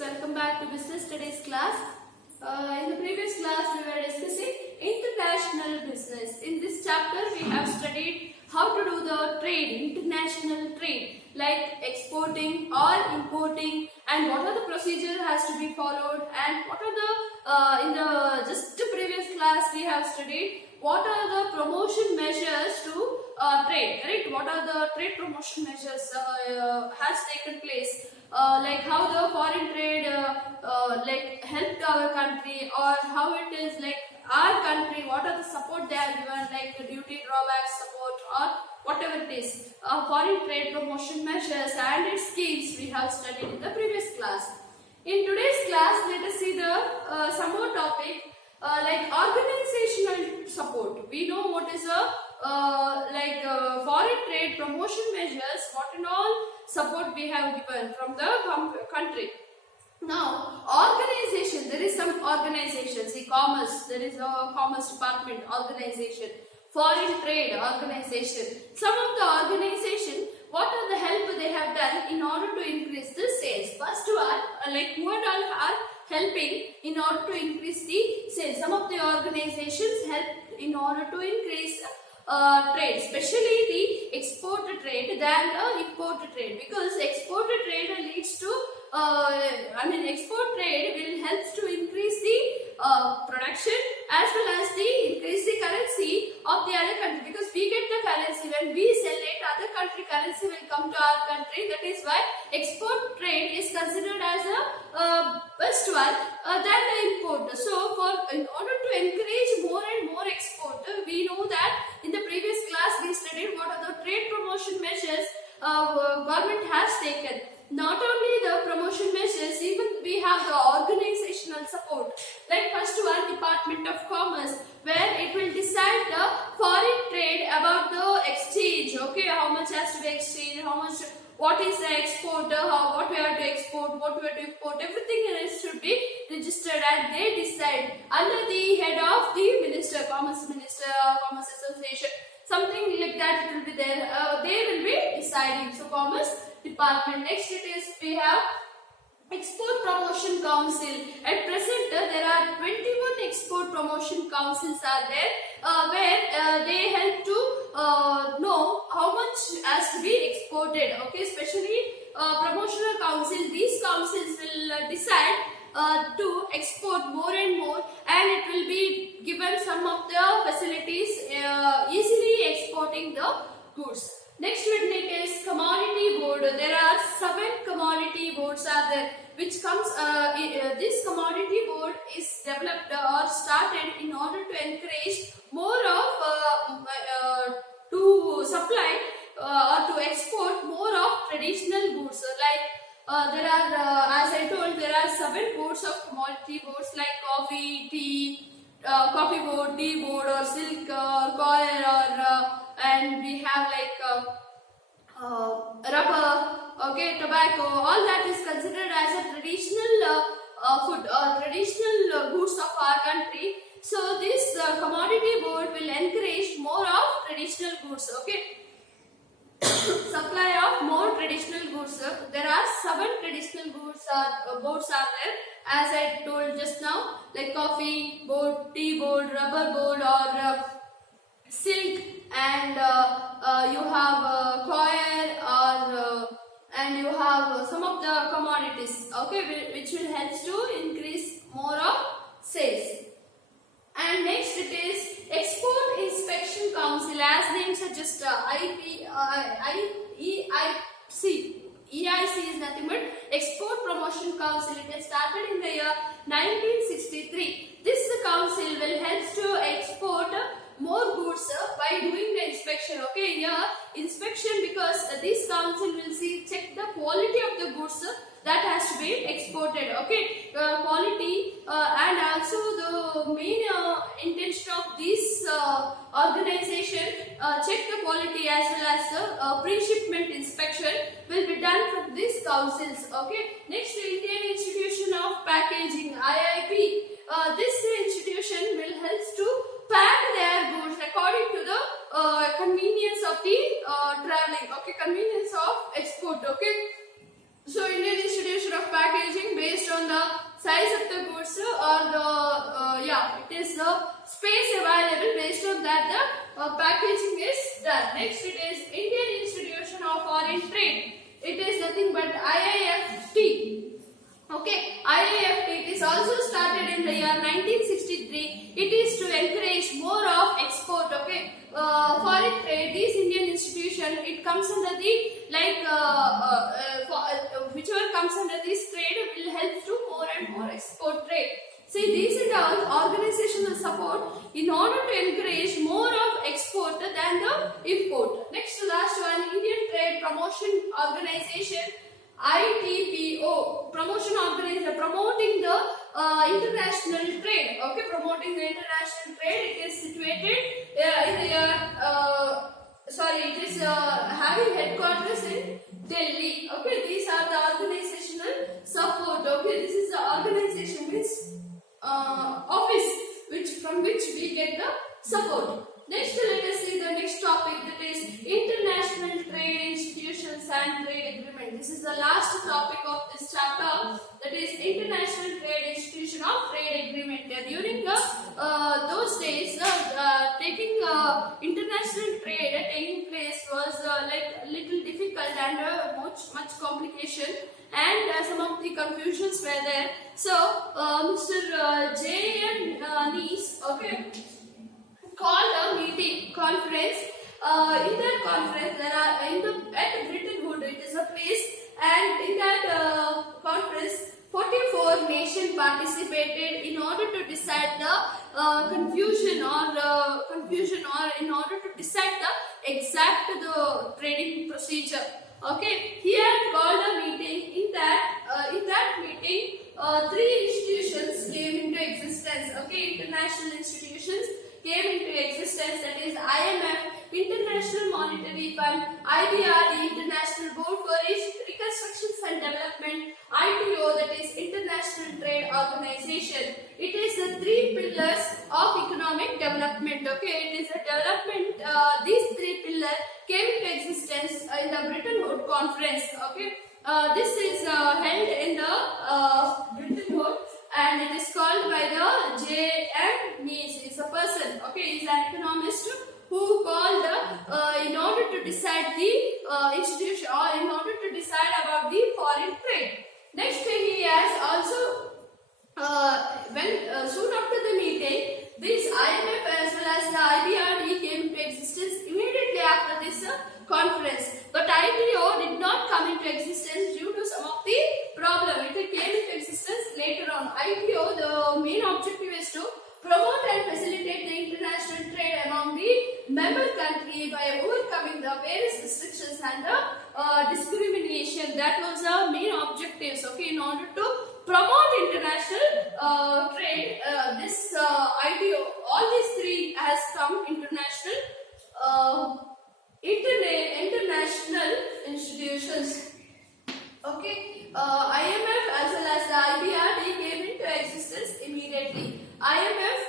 welcome back to Business Studies class. In the previous class we were discussing international business. In this chapter we have studied how to do the trade, international trade, like exporting or importing, and what are the procedure has to be followed, and what are the in the just previous class we have studied what are the promotion measures to trade, right? What are the trade promotion measures has taken place, like how the foreign trade like helped our country, or how it is like our country, what are the support they are given, like duty drawback support or whatever it is, foreign trade promotion measures and its schemes we have studied in the previous class. In today's class, let us see the some more topic like organizational support. We know what is a foreign trade promotion measures, what and all support we have given from the country. Now, organization, there is some organizations, e-commerce, there is a commerce department organization, foreign trade organization. Some of the organization, what are the help they have done in order to increase the sales? First one, like who and all are helping in order to increase the sales. Some of the organizations help in order to increase trade, especially the export trade than the import trade, because export trade leads to export trade will help to increase the production as well as the increase the currency of the other country, because we get the currency when we sell it, other country currency will come to our country. That is why export trade is considered as a best one than the import. So in order to encourage more and more export, we know that in the previous class we studied what are the trade promotion measures government has taken. Not only the promotion measures, even we have the organizational support. Like first one, Department of Commerce, where it will decide the foreign trade about the exchange. Okay, how much has to be exchanged, how much, what is the export, what we have to export, what we have to import, everything else should be registered, and they decide under the head of the minister, commerce association, something like that it will be there. They will be deciding. So commerce department. Next it is we have Export Promotion Council. At present there are 21 export promotion councils are there, where they help to know how much has to be exported. Okay, especially promotional council. These councils will decide to export more and more, and it will be given some of the facilities easily exporting the goods. Next unit is Commodity Board. There are 7 commodity boards are there, which comes, this commodity board is developed or started in order to encourage more of to supply or to export more of traditional goods. Like there are, as I told, there are 7 boards of commodity boards like coffee, tea, coffee board, tea board, or silk, or coir, or and we have like rubber, okay, tobacco. All that is considered as a traditional food or traditional goods of our country. So this commodity board will encourage more of traditional goods. Okay, supply of more traditional goods. There are 7 traditional goods boards are there, as I told just now, like coffee board, tea board, rubber board, or silk, and you have coir, or and you have some of the commodities, okay, which will help to increase more of sales. And next it is Export Inspection Council, as name suggests, EIC is nothing but Export Promotion Council. It has started in the year 1963. This council will help to export more goods by doing the inspection. Okay, here inspection, because this council will check the quality of the goods that has to be exported. Okay, quality and also the main intention of this organization check the quality as well as the pre-shipment inspection will be done from these councils. Okay, next, Indian Institution of Packaging, IIP. This institution will help to pack their goods according to the convenience of the traveling. Okay, convenience of export. Okay, so Indian Institution of Packaging, based on the size of the goods or the it is the space available. Based on that, the packaging is done. Next, it is Indian Institution of Foreign Trade. It is nothing but IIFT. Okay, IIFT, it is also started in the year 1963. It is to encourage more of export. Okay, foreign trade. This Indian institution, it comes under the whichever comes under this trade will help to more and more export trade. See, these are the organizational support in order to encourage more of export than the import. Next, last one, Indian Trade Promotion Organization. ITPO, promoting the international trade. Okay, promoting the international trade. It is situated in the it is having headquarters in Delhi. Okay, these are the organizational support. Okay, this is the organization means office from which we get the support. Next, let us see the next topic, that is International Trade Institutions and Trade Agreement. This is the last topic of this chapter, that is International Trade Institution of Trade Agreement. During those days, taking international trade taking place was little difficult and much complication, and some of the confusions were there. So, Mr. J.M. Nice, called a conference. In that conference, there are at Bretton Woods, it is a place, and in that conference, 44 nations participated in order to decide the confusion or in order to decide the exact trading procedure. Okay, here called a meeting. In that meeting, 3 institutions came into existence. Okay, international institutions came into existence, that is IMF, International Monetary Fund, IBRD, International Board for Reconstruction and Development, ITO, that is International Trade Organization. It is the 3 pillars of economic development. Okay, it is a development. These 3 pillars came into existence in the Bretton Woods Conference. Okay, this is held in the Bretton Woods, and it is called by the J.M. Nice. He is a person. Okay, he is an economist who called in order to decide the institution, or in order to decide about the foreign trade. Next, he has also soon after the meeting, this IMF as well as the IBRD came into existence immediately after this conference. But ITO did not come into existence due to some of the problem. It came into existence later on. ITO, the main objective is to promote and facilitate the international trade among the member country by overcoming the various restrictions and the discrimination. That was the main objectives. Okay, in order to promote international trade, this ITO, all these 3 has come international institutions. Okay, IMF as well as the IBRD came into existence immediately. IMF,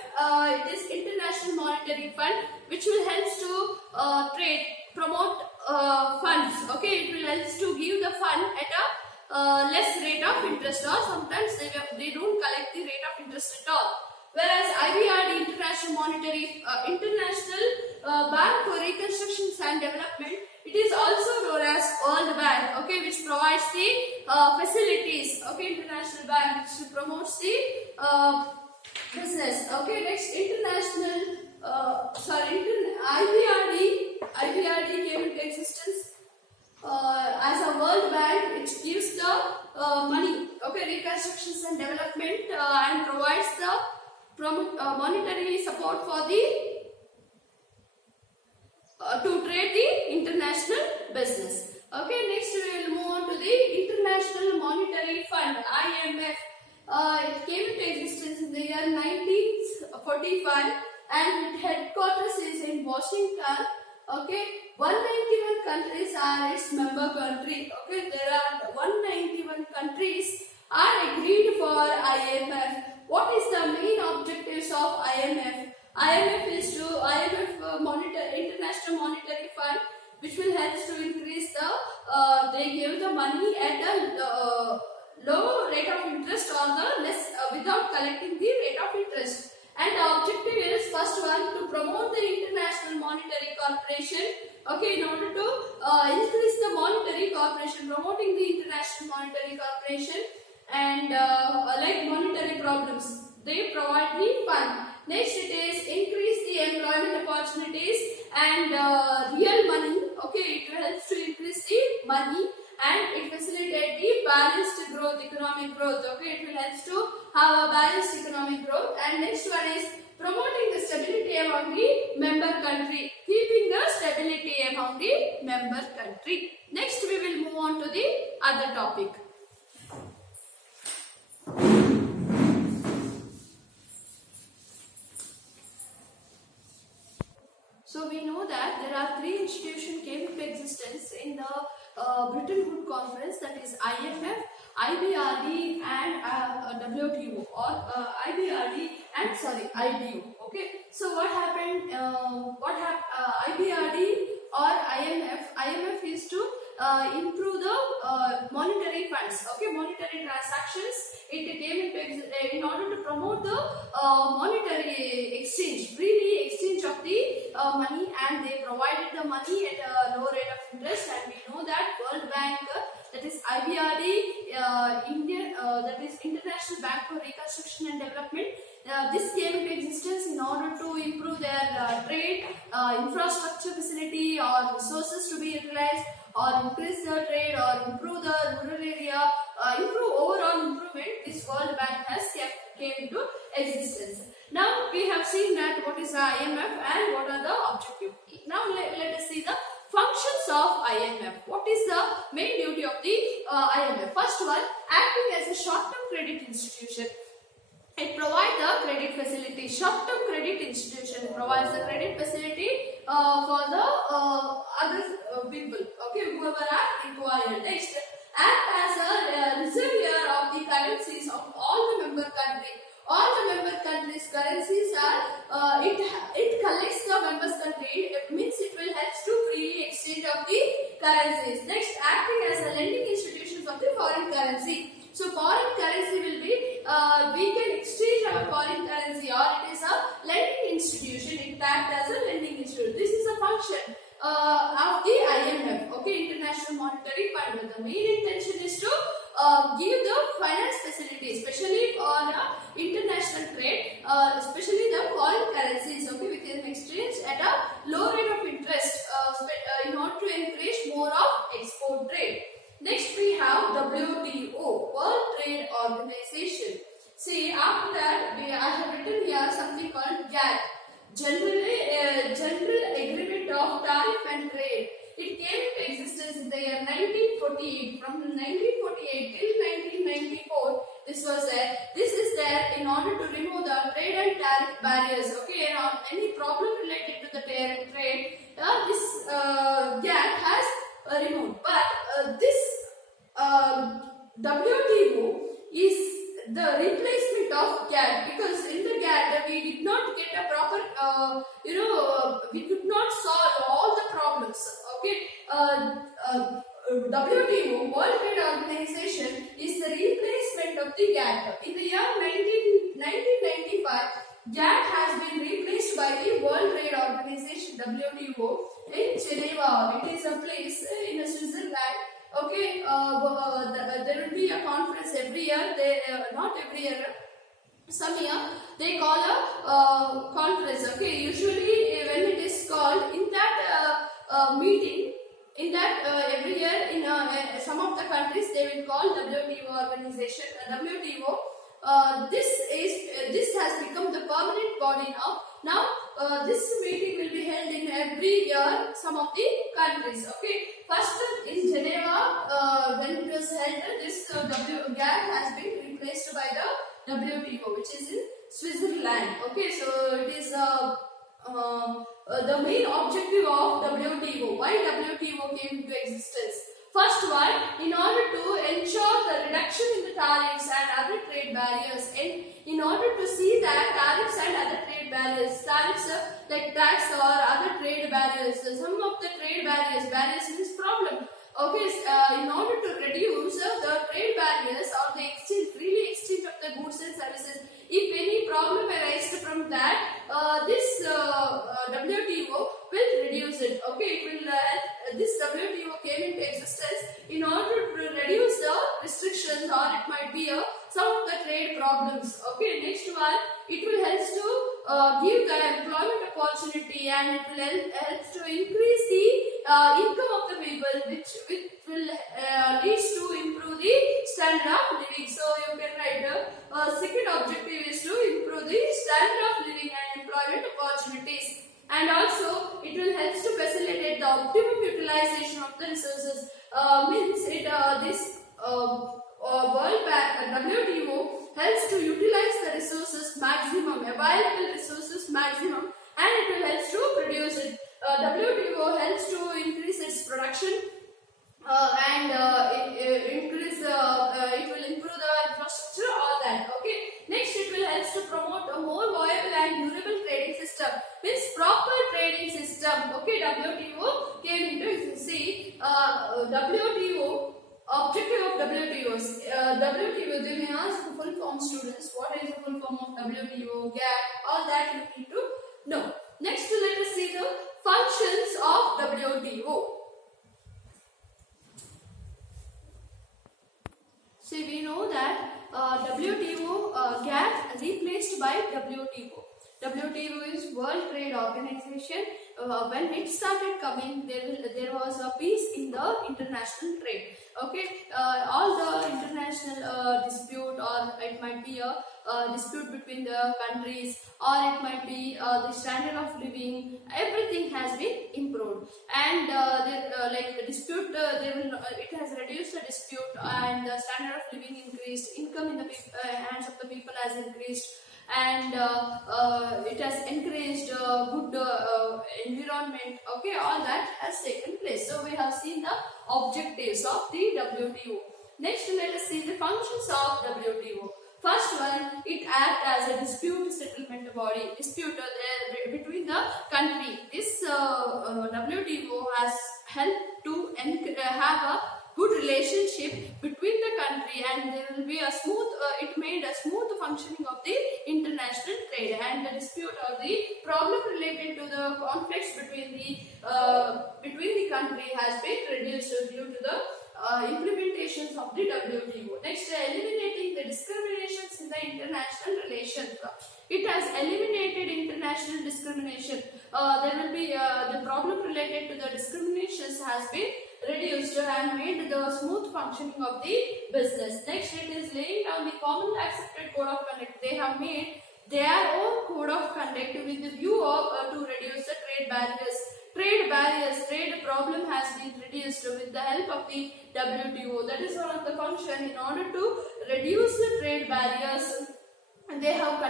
it is International Monetary Fund, which will help to promote funds. Okay, it will help to give the fund at a less rate of interest, or sometimes they don't collect the rate of interest at all. Whereas IBRD, International Bank for Reconstruction and Development, it is also known as World Bank. Okay, which provides the facilities. Okay, International Bank, which promotes the business. Okay, next IBRD came into existence as a World Bank, which gives the money. Okay, reconstruction and development, and provides the monetary support for the to trade the international business. Okay, next we will move on to the International Monetary Fund, IMF. It came into existence in the year 1945, and its headquarters is in Washington. Okay, 191 countries are its member country. Okay, there are 191 countries are agreed for IMF. What is the main objectives of IMF? IMF is to International Monetary Fund, which will help to increase the they give the money at a low rate of interest interest or the less without collecting the rate of interest. And the objective is first one to promote the International Monetary Corporation. Okay, in order to increase the monetary corporation, promoting the International Monetary Corporation and like monetary problems, they provide the fund. Next it is increase the employment opportunities and real money. Okay, it helps to increase the money and it facilitates the balanced growth, economic growth. Okay, it will help to have a balanced economic growth. And next one is promoting the stability among the member country, keeping the stability among the member country. Next we will move on to the other topic. So we know that there are three institutions came into existence in the Bretton Woods Conference, that is IMF, IBRD and WTO, or IBRD and IBU. Okay, so what happened? IBRD or IMF is to improve the monetary funds. Okay, monetary transactions. It came into in order to promote the monetary exchange, freely exchange of the money, and they provided the money at a low rate of interest. And we know that World Bank, that is IBRD, that is International Bank for Reconstruction and Development. This came into existence in order to improve their trade, infrastructure facility or resources to be utilized, or increase the trade, or improve the rural area, improve overall improvement. This World Bank has came into existence. Now we have seen that what is the IMF and what are the objectives. Now let us see the functions of IMF. What is the main duty of the IMF? First one, acting as a short-term credit institution. It provides the credit facility. Short-term credit institution provides the credit facility for the other people. Okay, whoever are required. Next, act as a reservoir of the currencies of all the member countries. All the member countries' currencies are it collects the members' country. It means it will help to freely exchange of the currencies. Next, acting as a lending institution of the foreign currency. So foreign currency will be we can exchange our foreign currency, or it is a lending institution. It acts as a lending institution. This is a function of the IMF. Okay, International Monetary Fund. The main intention is to give the finance facility, especially for international trade, especially the foreign currencies. Okay, we can exchange at a low rate of interest in order to encourage more of export trade. Next we have WTO, World Trade Organization. See, after that I have written here something called GATT, General Agreement of Tariff and Trade. It came into existence in the year 1948. From 1948 till 1994, this was there. This is there in order to remove the trade and tariff barriers. Okay, any problem related to the trade, this GATT has removed. But this WTO is the replacement of GATT, because in the GATT we did not get a proper, we could not solve all the problems. Okay, WTO, World Trade Organization, is the replacement of the GATT. In the year 1995, GATT has been replaced by the World Trade Organization, WTO, in Geneva. It is a place in Switzerland. Okay, there will be a conference every year. Not every year. Some year they call a conference. Okay, usually when it is called in that meeting, in that every year in some of the countries they will call WTO organization. WTO. This has become the permanent body now. Now this meeting will be held in every year some of the countries. Okay, first in Geneva when it was held, this GATT has been replaced by the WTO, which is in Switzerland. Okay, so it is the main objective of WTO. Why WTO came into existence? First one, in order to ensure the reduction in the tariffs and other trade barriers, and in order to see that tariffs and other trade barriers, tariffs like tax or other trade barriers, some of the trade barriers is problem. Okay, in order to reduce the trade barriers or the freely exchange restrictions, or it might be some of the trade problems. Okay, next one, it will help to give the employment opportunity, and it will help to increase the income of the people, which will leads to improve the standard of living. So you can write second objective is to improve the standard of living and employment opportunities. And also it will help to facilitate the optimum utilization of the resources. Means it World Bank WTO helps to utilize the resources maximum, available resources maximum, and it will help to produce it. WTO helps to increase its production and it will improve the infrastructure, all that. Okay. Next, it will help to promote a more viable and durable trading system. Means proper trading system. Okay, WTO came into WTO. Objective of WTO. WTO, they may ask the full form students, what is the full form of WTO, GATT, all that you need to know. Next, let us see the functions of WTO. So we know that WTO GATT replaced by WTO. WTO is World Trade Organization. When it started coming, there was a peace in the international trade. Okay, all the international dispute, or it might be a dispute between the countries, or it might be the standard of living. Everything has been improved, and like the dispute, it has reduced the dispute, and the standard of living increased. Income in the hands of the people has increased, and it has encouraged good environment. Okay, all that has taken place. So we have seen the objectives of the WTO. Next, let us see the functions of WTO. First one, it acts as a dispute settlement body. Dispute between the country. This WTO has helped to have a good relationship between the country, and there will be a smooth, it made a smooth functioning of the international trade, and the dispute or the problem related to the conflicts between the country has been reduced due to the implementations of the WTO. Next, eliminating the discriminations in the international relations. It has eliminated international discrimination. There will be the problem related to the discriminations has been reduced and made the smooth functioning of the business. Next, it is laying down the common accepted code of conduct. They have made their own code of conduct with the view of to reduce the trade barriers. Trade problem has been reduced with the help of the WTO. That is one of the function in order to reduce the trade barriers. They have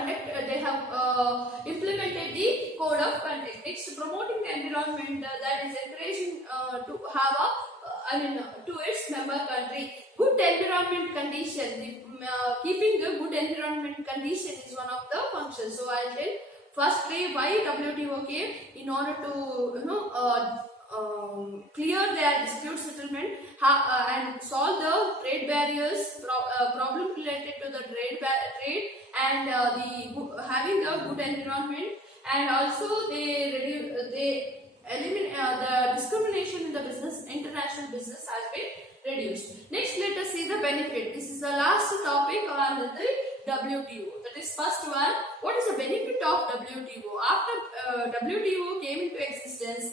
implemented the code of conduct. Next, promoting the environment, that is encouraging to have to its member country good environment condition. Keeping the good environment condition is one of the functions. So I'll tell firstly why WTO came, in order to clear their dispute settlement and solve the trade barriers, problem related to the trade and having a good environment, and also they eliminate the discrimination in the business. International business has been reduced. Next, let us see the benefit. This is the last topic on the WTO. That is first one. What is the benefit of WTO? After WTO came into existence,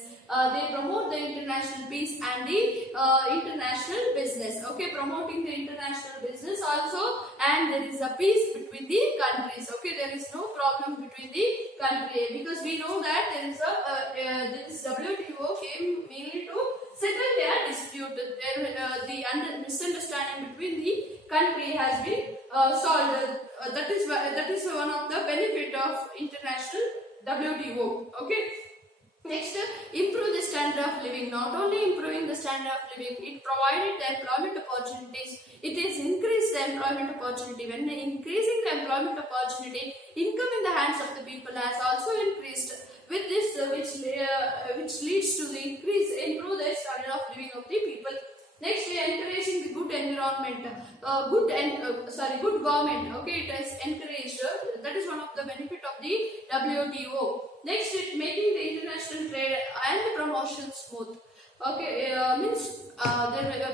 they promote the international peace and the international business. Okay, promoting the international business also, and there is a peace between the countries. Okay, there is no problem between the country, because we know that there is a this WTO came mainly to settle their dispute. The misunderstanding between the country has been solved. That is one of the benefit of international WTO. Okay. Next, improve the standard of living. Not only improving the standard of living, it provided the employment opportunities. It is increased the employment opportunity. When increasing the employment opportunity, income in the hands of the people has also increased. With this, which leads to the improve the standard of living of the people. Next, we are encouraging the good environment, good government. Okay, it has encouraged. That is one of the benefit of the WTO. Next, it making the international trade and the promotion smooth. Okay, means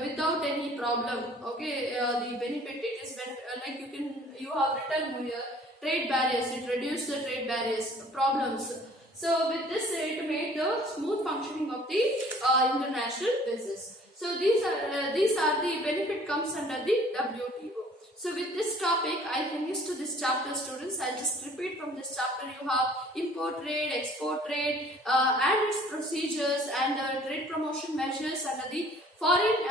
without any problem. Okay, the benefit it is when like you have written here trade barriers. It reduced the trade barriers problems. So with this, it made the smooth functioning of the international business. So these are the benefit comes under the WTO. So with this topic, I finished this chapter, students. I'll just repeat from this chapter. You have import trade, export trade, and its procedures, and trade promotion measures under the foreign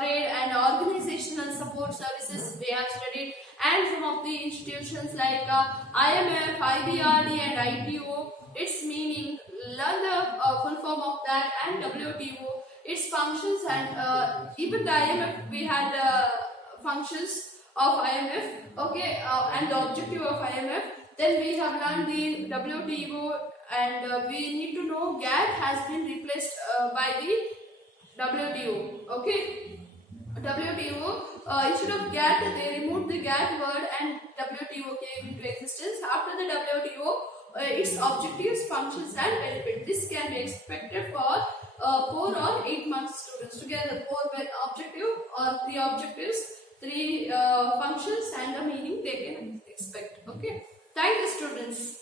trade and organizational support services we have studied, and some of the institutions like IMF, IBRD, and ITO. Its meaning, learn the full form of that, and WTO, its functions, and even the IMF we had functions of IMF, okay, and the objective of IMF. Then we have learned the WTO, and we need to know GATT has been replaced by the WTO, okay. WTO, instead of GATT, they removed the GATT word and WTO came into existence. After the WTO, its objectives, functions, and benefit. This can be expected for 4 or 8 months, students. Together, 4 objective or 3 objectives, 3 functions, and the meaning they can expect. Okay. Thank you, students.